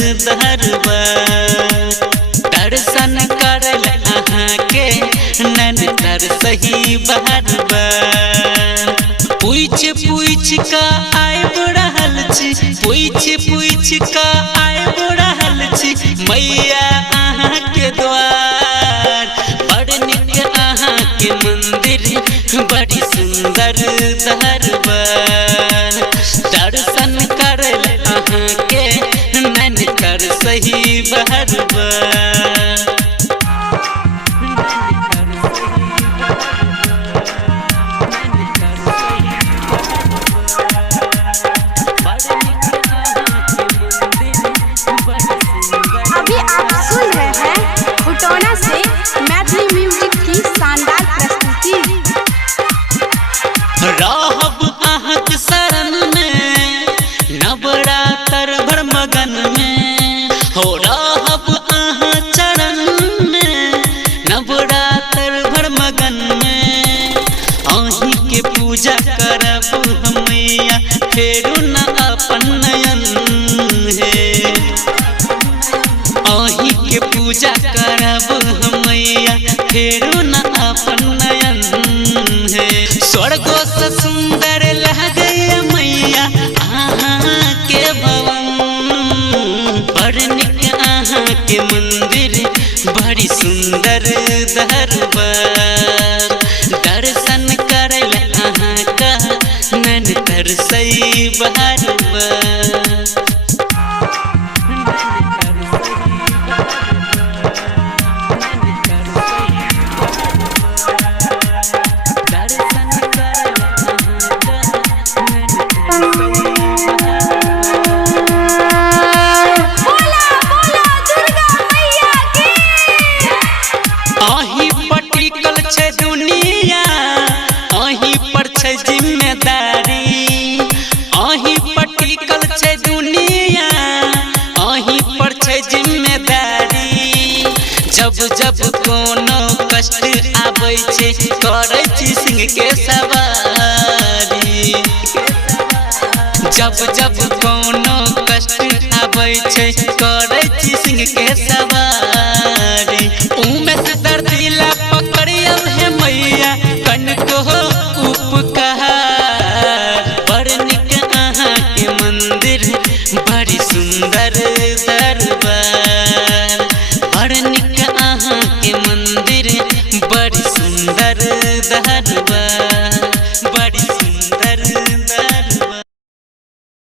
दरबार। दर्शन करल अहाँ के नैन तरसही बार बार। पूछ पूछ का आइब रहल छी, पूछ पूछ का आइब रहल छी मैया अहाँ के द्वार। बड़ निक अहाँ के मंदिर बड़ी सुंदर दरबार। दर्शन करल अहाँ के नैन तरसही बार बार। अभी आप सुन रहे हैं खुटौना से मैथिली म्यूजिक की शानदार प्रस्तुति। रहब अहाँक शरण में नवरात्र भर मगन में हो। रहब अहाँ चरण में नवरात्र भर मगन में। अहीं के पूजा करब हमैया फेरू न अपन नयन है। अहीं के पूजा करब हमैया फेरू न अपन नयन है। स्वर्गो से सुंदर लगे मैया अहाँ के भवन। बड़ निक अहाँ के मंदिर बड़ी सुंदर दरबार। दर्शन करल अहाँ का नैन तरसई बार बार। अहीं पर टिकल छै दुनिया, अहीं पर छै जिम्मेदारी। अहीं पर टिकल छै दुनिया, अहीं पर छै जिम्मेदारी। जब जब कोनो कष्ट आबै छै करै छी सिंह के सवारी। जब जब कोनो कष्ट आबै छै करै छी सिंह के सवारी।